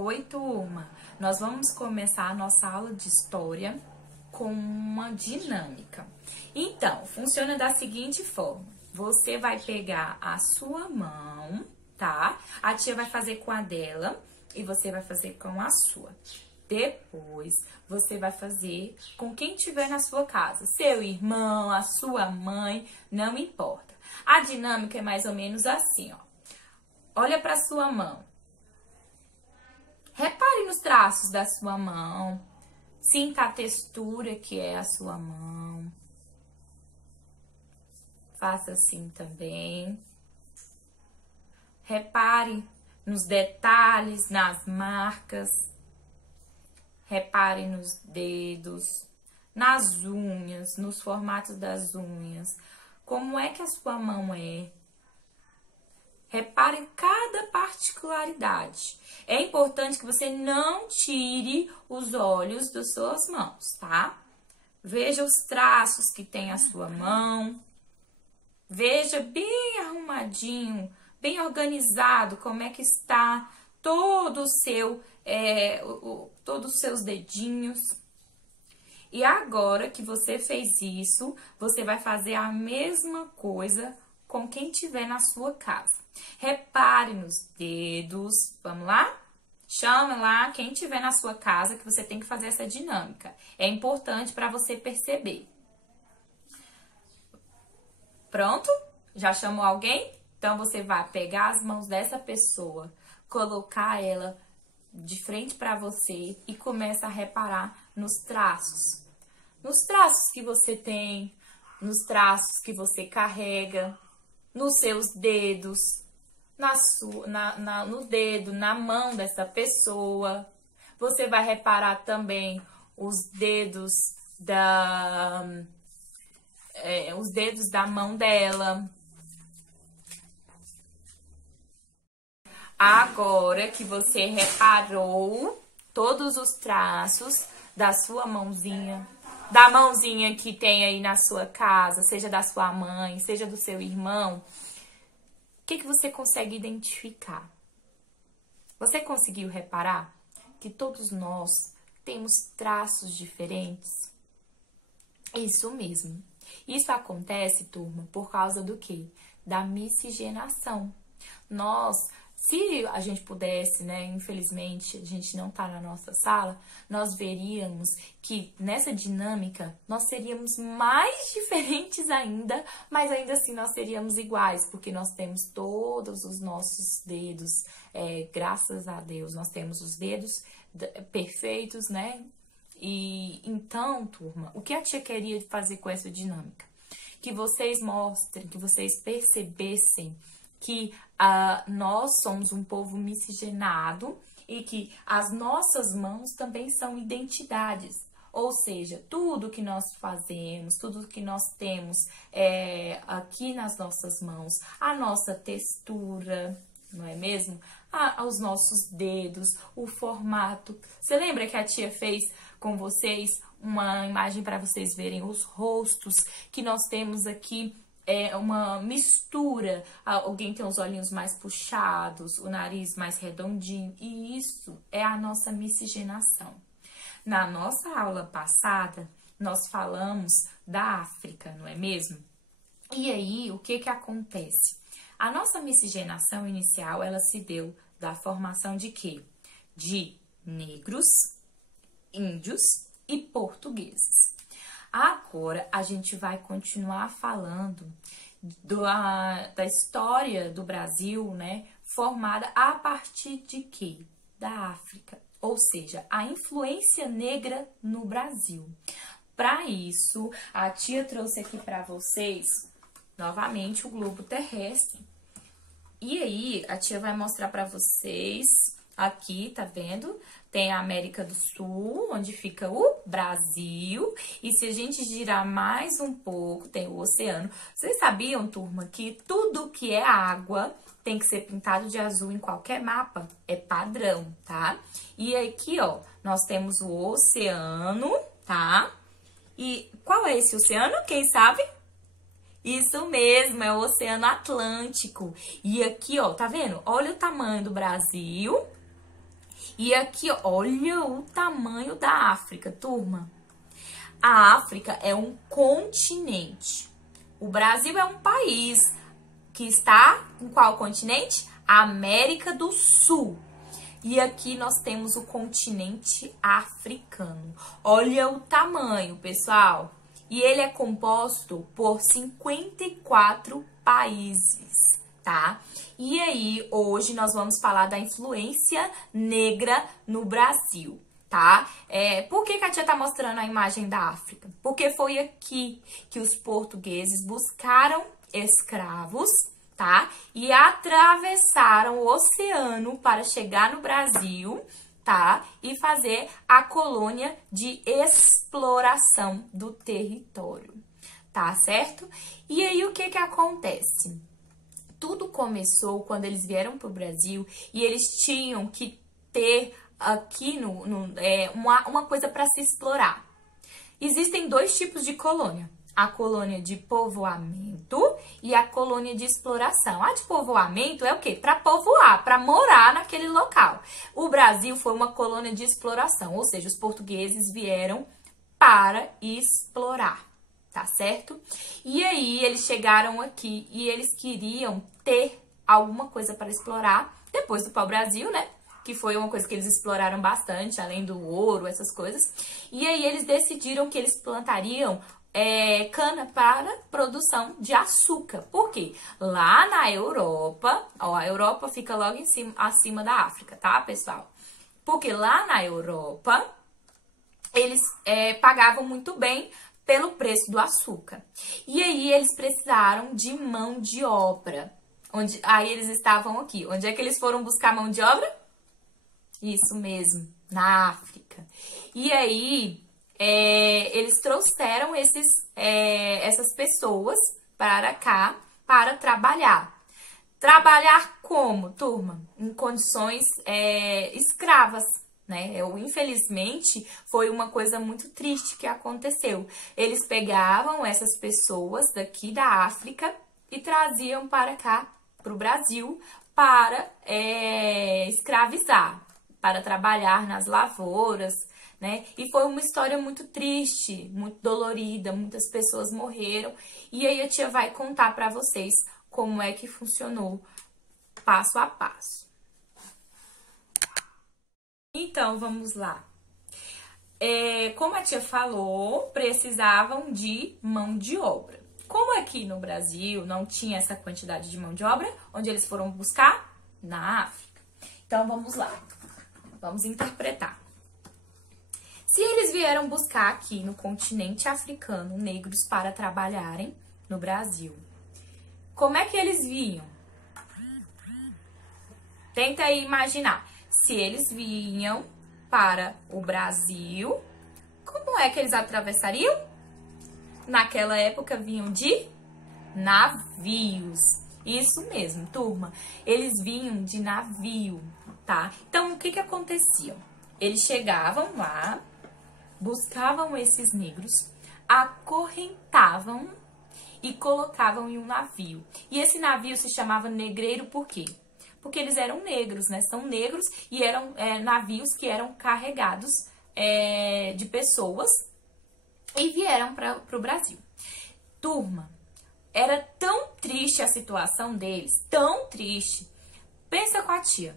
Oi, turma! Nós vamos começar a nossa aula de história com uma dinâmica. Então, funciona da seguinte forma: você vai pegar a sua mão, tá? A tia vai fazer com a dela e você vai fazer com a sua. Depois, você vai fazer com quem tiver na sua casa. Seu irmão, a sua mãe, não importa. A dinâmica é mais ou menos assim, ó. Olha para sua mão. Repare nos traços da sua mão. Sinta a textura que é a sua mão. Faça assim também. Repare nos detalhes, nas marcas. Repare nos dedos, nas unhas, nos formatos das unhas. Como é que a sua mão é? Repare em cada particularidade. É importante que você não tire os olhos das suas mãos, tá? Veja os traços que tem a sua mão. Veja bem arrumadinho, bem organizado, como é que está todo o seu, todos os seus dedinhos. E agora que você fez isso, você vai fazer a mesma coisa com quem tiver na sua casa. Repare nos dedos. Vamos lá? Chama lá quem tiver na sua casa que você tem que fazer essa dinâmica. É importante para você perceber. Pronto? Já chamou alguém? Então, você vai pegar as mãos dessa pessoa, colocar ela de frente para você e começa a reparar nos traços. Nos traços que você tem, nos traços que você carrega, nos seus dedos, no dedo, na mão dessa pessoa. Você vai reparar também os dedos da mão dela. Agora que você reparou todos os traços da sua mãozinha, da mãozinha que tem aí na sua casa, seja da sua mãe, seja do seu irmão, o que você consegue identificar? Você conseguiu reparar que todos nós temos traços diferentes? Isso mesmo. Isso acontece, turma, por causa do quê? Da miscigenação. Se a gente pudesse, né, infelizmente, a gente não tá na nossa sala, nós veríamos que nessa dinâmica nós seríamos mais diferentes ainda, mas ainda assim nós seríamos iguais, porque nós temos todos os nossos dedos, graças a Deus, nós temos os dedos perfeitos, né? E então, turma, o que a tia queria fazer com essa dinâmica? Que vocês mostrem, que vocês percebessem que nós somos um povo miscigenado e que as nossas mãos também são identidades. Ou seja, tudo que nós fazemos, tudo que nós temos aqui nas nossas mãos, a nossa textura, não é mesmo? Os nossos dedos, o formato. Você lembra que a tia fez com vocês uma imagem para vocês verem os rostos que nós temos aqui? É uma mistura. Alguém tem os olhinhos mais puxados, o nariz mais redondinho. E isso é a nossa miscigenação. Na nossa aula passada, nós falamos da África, não é mesmo? E aí, o que acontece? A nossa miscigenação inicial, ela se deu da formação de quê? De negros, índios e portugueses. Agora, a gente vai continuar falando da história do Brasil, né? Formada a partir de quê? Da África. Ou seja, a influência negra no Brasil. Para isso, a tia trouxe aqui para vocês, novamente, o globo terrestre. E aí, a tia vai mostrar para vocês, aqui, tá vendo? Tem a América do Sul, onde fica o Brasil. E se a gente girar mais um pouco, tem o oceano. Vocês sabiam, turma, que tudo que é água tem que ser pintado de azul em qualquer mapa? É padrão, tá? E aqui, ó, nós temos o oceano, tá? E qual é esse oceano? Quem sabe? Isso mesmo, é o Oceano Atlântico. E aqui, ó, tá vendo? Olha o tamanho do Brasil. E aqui, olha o tamanho da África, turma. A África é um continente. O Brasil é um país que está em qual continente? América do Sul. E aqui nós temos o continente africano. Olha o tamanho, pessoal. E ele é composto por 54 países, tá? E aí, hoje nós vamos falar da influência negra no Brasil, tá? Por que a tia tá mostrando a imagem da África? Porque foi aqui que os portugueses buscaram escravos, tá? E atravessaram o oceano para chegar no Brasil, tá? E fazer a colônia de exploração do território, tá certo? E aí, o que acontece? Tudo começou quando eles vieram para o Brasil e eles tinham que ter aqui uma coisa para se explorar. Existem dois tipos de colônia. A colônia de povoamento e a colônia de exploração. A de povoamento é o quê? Para povoar, para morar naquele local. O Brasil foi uma colônia de exploração, ou seja, os portugueses vieram para explorar, tá certo? E aí eles chegaram aqui e eles queriam ter alguma coisa para explorar depois do pau-brasil, né? Que foi uma coisa que eles exploraram bastante, além do ouro, essas coisas. E aí eles decidiram que eles plantariam cana para produção de açúcar. Por quê? Lá na Europa, ó, a Europa fica logo acima da África, tá, pessoal? Porque lá na Europa, eles pagavam muito bem pelo preço do açúcar. E aí eles precisaram de mão de obra. Aí eles estavam aqui. Onde é que eles foram buscar mão de obra? Isso mesmo, na África. E aí eles trouxeram essas pessoas para cá para trabalhar. Trabalhar como, turma? Em condições escravas, né? Infelizmente, foi uma coisa muito triste que aconteceu. Eles pegavam essas pessoas daqui da África e traziam para cá, para o Brasil, para escravizar, para trabalhar nas lavouras, né? E foi uma história muito triste, muito dolorida, muitas pessoas morreram. E aí a tia vai contar para vocês como é que funcionou passo a passo. Então, vamos lá. Como a tia falou, precisavam de mão de obra. Como aqui no Brasil não tinha essa quantidade de mão de obra, onde eles foram buscar? Na África. Então, vamos lá. Vamos interpretar. Se eles vieram buscar aqui no continente africano negros para trabalharem no Brasil, como é que eles vinham? Tenta aí imaginar. Se eles vinham para o Brasil, como é que eles atravessariam? Naquela época vinham de navios. Isso mesmo, turma. Eles vinham de navio, tá? Então, o que acontecia? Eles chegavam lá, buscavam esses negros, acorrentavam e colocavam em um navio. E esse navio se chamava negreiro por quê? Porque eles eram negros, né? São negros e eram navios que eram carregados de pessoas e vieram para o Brasil. Turma, era tão triste a situação deles, tão triste. Pensa com a tia.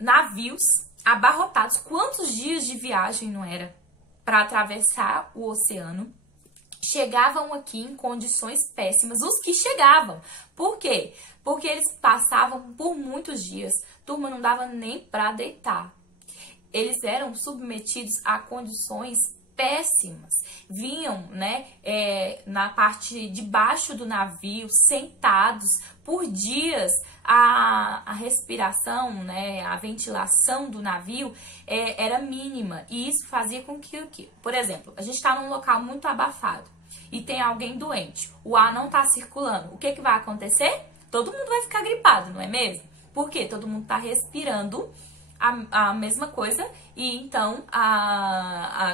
Navios abarrotados. Quantos dias de viagem não era para atravessar o oceano? Chegavam aqui em condições péssimas. Os que chegavam. Por quê? Porque eles passavam por muitos dias. Turma, não dava nem para deitar. Eles eram submetidos a condições péssimas. Vinham, né, na parte de baixo do navio, sentados por dias. A respiração, né, a ventilação do navio era mínima. E isso fazia com que, por exemplo, a gente está num local muito abafado e tem alguém doente. O ar não está circulando. O que vai acontecer? Todo mundo vai ficar gripado, não é mesmo? Por quê? Todo mundo está respirando a mesma coisa e então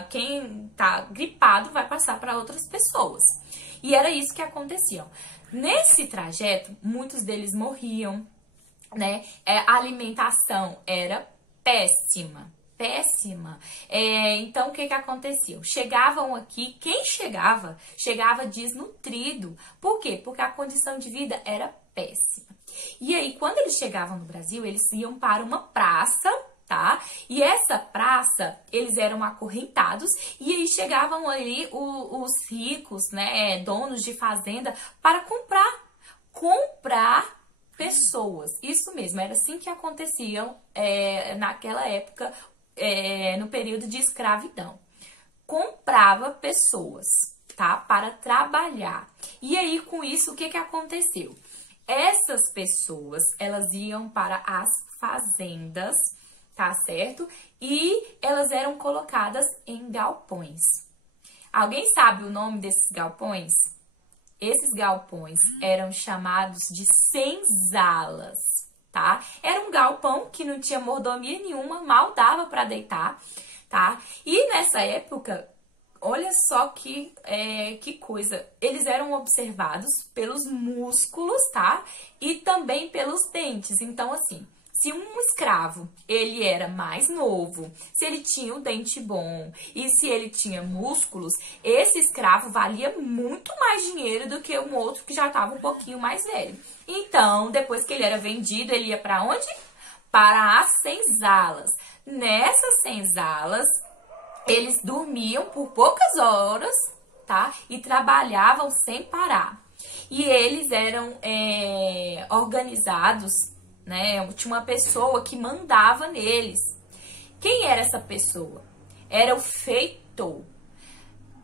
quem tá gripado vai passar para outras pessoas. E era isso que acontecia. Nesse trajeto, muitos deles morriam, né? A alimentação era péssima. Péssima. Então, o que que acontecia? Chegavam aqui, quem chegava, chegava desnutrido. Por quê? Porque a condição de vida era péssima. E aí, quando eles chegavam no Brasil, eles iam para uma praça, tá? E essa praça, eles eram acorrentados, e aí chegavam ali os ricos, né, donos de fazenda, para comprar pessoas. Isso mesmo, era assim que aconteciam naquela época, no período de escravidão. Comprava pessoas, tá? Para trabalhar. E aí, com isso, o que que aconteceu? Essas pessoas, elas iam para as fazendas, tá certo? E elas eram colocadas em galpões. Alguém sabe o nome desses galpões? Esses galpões eram chamados de senzalas, tá? Era um galpão que não tinha mordomia nenhuma, mal dava para deitar, tá? E nessa época, olha só que coisa, eles eram observados pelos músculos, tá? E também pelos dentes. Então, assim, se um escravo, ele era mais novo, se ele tinha o dente bom e se ele tinha músculos, esse escravo valia muito mais dinheiro do que um outro que já estava um pouquinho mais velho. Então, depois que ele era vendido, ele ia para onde? Para as senzalas. Nessas senzalas, eles dormiam por poucas horas, tá? E trabalhavam sem parar. E eles eram organizados, né? Tinha uma pessoa que mandava neles. Quem era essa pessoa? Era o feitor.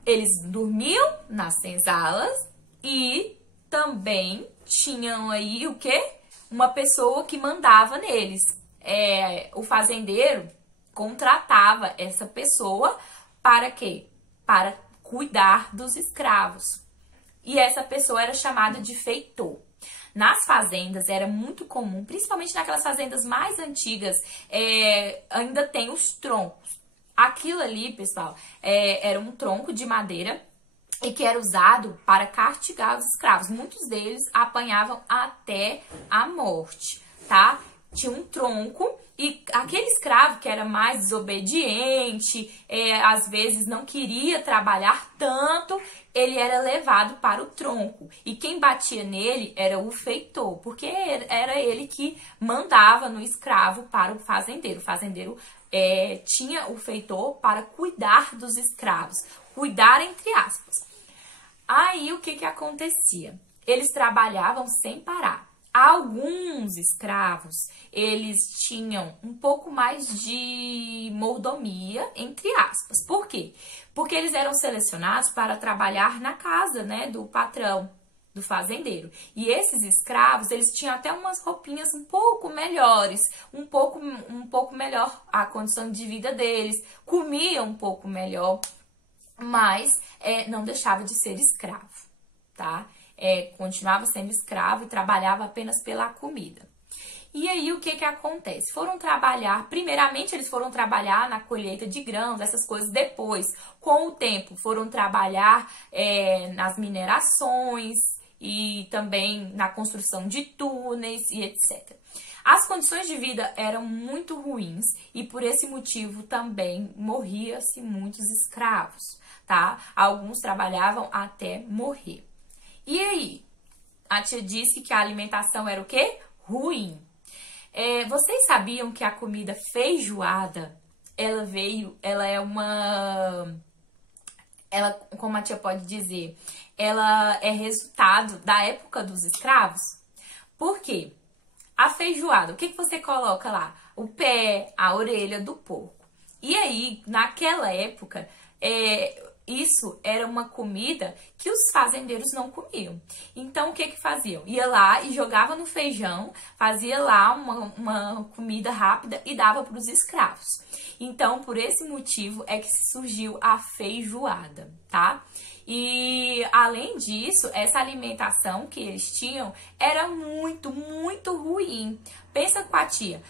Eles dormiam nas senzalas e também tinham aí o quê? Uma pessoa que mandava neles. O fazendeiro contratava essa pessoa para quê? Para cuidar dos escravos. E essa pessoa era chamada de feitor. Nas fazendas era muito comum, principalmente naquelas fazendas mais antigas, ainda tem os troncos. Aquilo ali, pessoal, era um tronco de madeira e que era usado para castigar os escravos. Muitos deles apanhavam até a morte, tá? Tinha um tronco e aquele escravo que era mais desobediente, às vezes não queria trabalhar tanto, ele era levado para o tronco. E quem batia nele era o feitor, porque era ele que mandava no escravo para o fazendeiro. O fazendeiro tinha o feitor para cuidar dos escravos, cuidar entre aspas. Aí o que que acontecia? Eles trabalhavam sem parar. Alguns escravos, eles tinham um pouco mais de mordomia, entre aspas. Por quê? Porque eles eram selecionados para trabalhar na casa, né, do patrão, do fazendeiro. E esses escravos, eles tinham até umas roupinhas um pouco melhores, um pouco melhor a condição de vida deles, comiam um pouco melhor, mas não deixava de ser escravo, tá? Continuava sendo escravo e trabalhava apenas pela comida. E aí, o que que acontece? Foram trabalhar, primeiramente eles foram trabalhar na colheita de grãos, essas coisas. Depois, com o tempo, foram trabalhar nas minerações e também na construção de túneis e etc. As condições de vida eram muito ruins e por esse motivo também morria-se muitos escravos, tá? Alguns trabalhavam até morrer. E aí, a tia disse que a alimentação era o quê? Ruim. Vocês sabiam que a comida feijoada, como a tia pode dizer, ela é resultado da época dos escravos? Por quê? A feijoada, o que que você coloca lá? O pé, a orelha do porco. E aí, naquela época, isso era uma comida que os fazendeiros não comiam. Então, o que que faziam? Ia lá e jogava no feijão, fazia lá uma comida rápida e dava para os escravos. Então, por esse motivo é que surgiu a feijoada, tá? E, além disso, essa alimentação que eles tinham era muito, muito ruim. Pensa com a tia,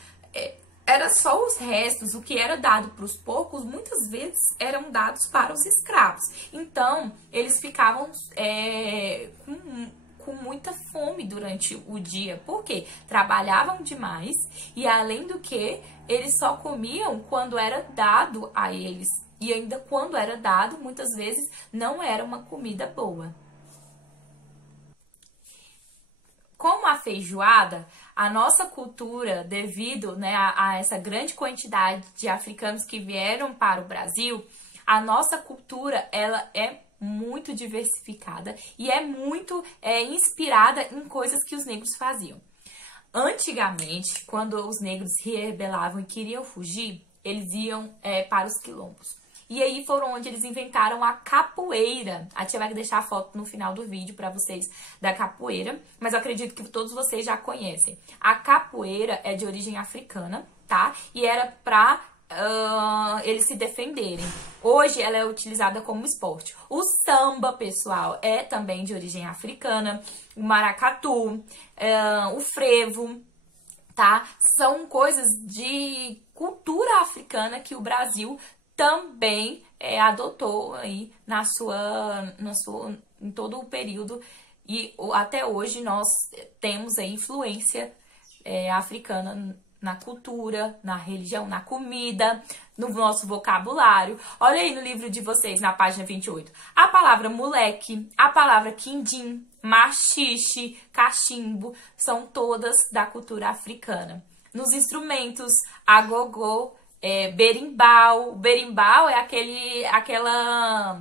era só os restos, o que era dado para os porcos, muitas vezes eram dados para os escravos. Então, eles ficavam com com muita fome durante o dia. Por quê? Trabalhavam demais e, além do que, eles só comiam quando era dado a eles. E ainda quando era dado, muitas vezes não era uma comida boa. Como a feijoada, a nossa cultura, devido, né, a essa grande quantidade de africanos que vieram para o Brasil, a nossa cultura ela é muito diversificada e é muito inspirada em coisas que os negros faziam. Antigamente, quando os negros se rebelavam e queriam fugir, eles iam para os quilombos. E aí foram onde eles inventaram a capoeira. A tia vai deixar a foto no final do vídeo para vocês da capoeira, mas eu acredito que todos vocês já conhecem. A capoeira é de origem africana, tá? E era pra eles se defenderem. Hoje ela é utilizada como esporte. O samba, pessoal, é também de origem africana. O maracatu, o frevo, tá? São coisas de cultura africana que o Brasil também adotou aí em todo o período, e até hoje nós temos a influência africana na cultura, na religião, na comida, no nosso vocabulário. Olha aí no livro de vocês, na página 28. A palavra moleque, a palavra quindim, machixe, cachimbo, são todas da cultura africana. Nos instrumentos, agogô, berimbau. O berimbau é aquela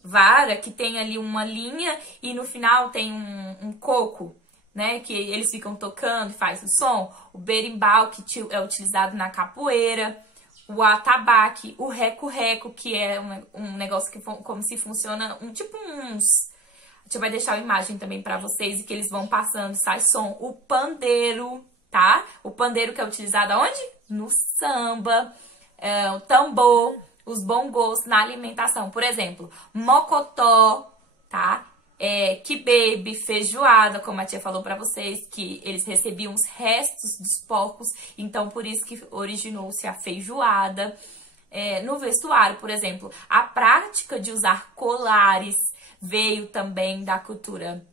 vara que tem ali uma linha e no final tem um coco, né? Que eles ficam tocando e faz o som. O berimbau, que é utilizado na capoeira. O atabaque, o reco-reco, que é um negócio que como se funciona, tipo uns... A gente vai deixar a imagem também pra vocês e que eles vão passando, sai som. O pandeiro, tá? O pandeiro que é utilizado aonde? No samba, o tambor, os bongos na alimentação. Por exemplo, mocotó, tá? Quibe, feijoada, como a tia falou pra vocês, que eles recebiam os restos dos porcos, então por isso que originou-se a feijoada. No vestuário, por exemplo, a prática de usar colares veio também da cultura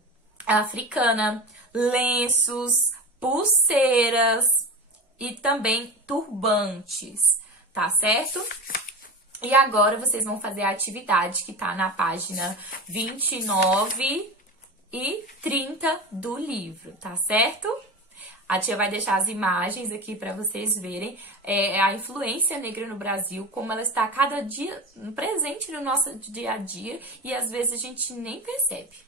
africana, lenços, pulseiras e também turbantes, tá certo? E agora vocês vão fazer a atividade que tá na página 29 e 30 do livro, tá certo? A tia vai deixar as imagens aqui para vocês verem a influência negra no Brasil, como ela está cada dia presente no nosso dia a dia e às vezes a gente nem percebe.